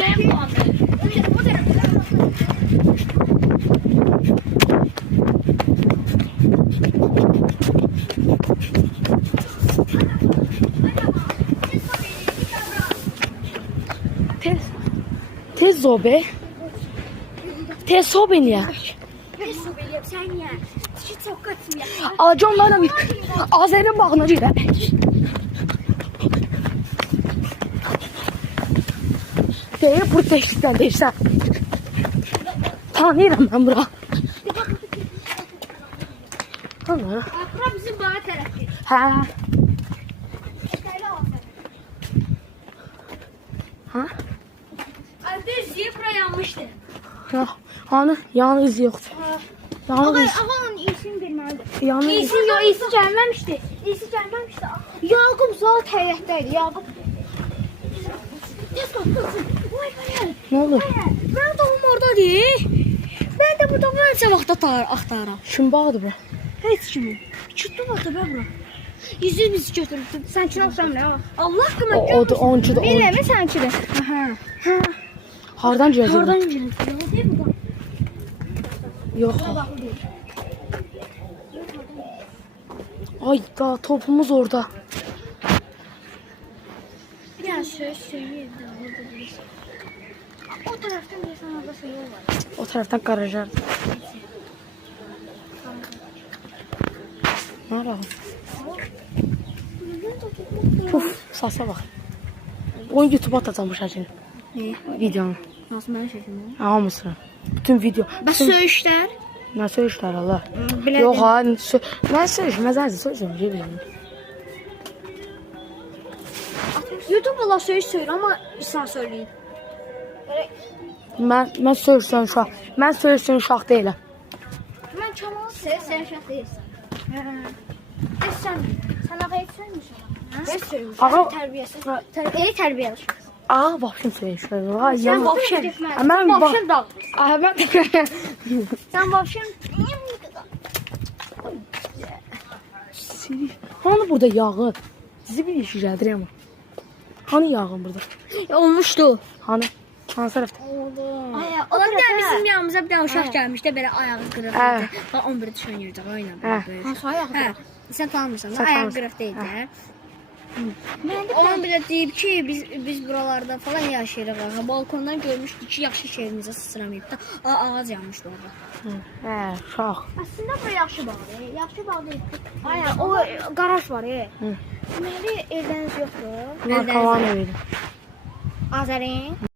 Ben bu anda. Bu tarafta. Tez zobe. Tez sobe niye? Sen ya. Şu çok katım ya. Alacağım bir. Azer'in bağına değil. Değil bu deşlikten değişsen. Tanıyorum ben bura. Ana. Bura bizim bağ tarafı. Ha. Ha? Düz zebra yanmıştı. Ya, hani yalnız yoktu. Yalnız. Ağanın iyisini bilmelidir. Yalnız. İyisi yok, iyisi gelmemişti. İyisi gelmemişti. Yakup zat heyətdəydi. Yakup. Ne olur? Ben de orada değil. Ben de burada varsa vaxt axtarıram. Şun bağdı bura. Heç kimi. Çıtdı vaxtı be bura. Yüzü bizi götürübdü. Sen kim olsan ne? Allah kimi O da oncu da oncu. Biləmi sen kimi? Aha. Hardan geldi? Oradan girin. Değil mi bu? Yok. Ay daha topumuz orada. Bir daha söyleyeyim. O taraftan bir sana da yol var. O taraftan garajlar. Ne yapalım? Uf, sasa bak. Onu YouTube'a atacağım bu şarkını. Ne? Videonu. Nasıl ben şaşırdım? Hamısını. Bütün video. Bak söğüşler. Ne söyleşler Allah. Bilədim. Yok ha. Ben söyleşmez hadi söyleşmeyeceğim. YouTube'da söğüş söylüyor ama sen söyleyin. Ben söyleşsem uşaq. Ben söyleşsem uşaq deyiləm. Ben Kemal sen şah değilsin. Sen ağayı sevmişsin. Ben söylüyorum. Ağa- Terbiyesiz. Eli terbiyeli. Aa, vapşım söyleşmez. Vay Sen ya. vapşen. Hemen bak. Vapşen dağ. Aa, ben Sen vapşen. Hani burada yağı? Sizi bir işi gəldir ama. Hani yağın burada? Olmuştu. Hani? Hansı tarafta? O da bir de bizim yanımıza bir tane uşaq gelmişti böyle ayağı kırık Hə. idi. Bak 11 düşünürdük aynen. Hə. Hansı ayağı kırık? Sen tanımırsan da Sen ayağı tanımırsan. kırık değil de. Onun bile deyip ki biz buralarda falan yaşayırıq. Balkondan görmüşdük ki yaxşı şehrimizə sıçramayıb da ağac yanmışdı orada. Hə, uşaq. Aslında bura yaxşı bağdır. Yaxşı bağ deyil. Aynen o garaj var. Deməli evləriniz yoxdur. Arkavan evi. Azərin.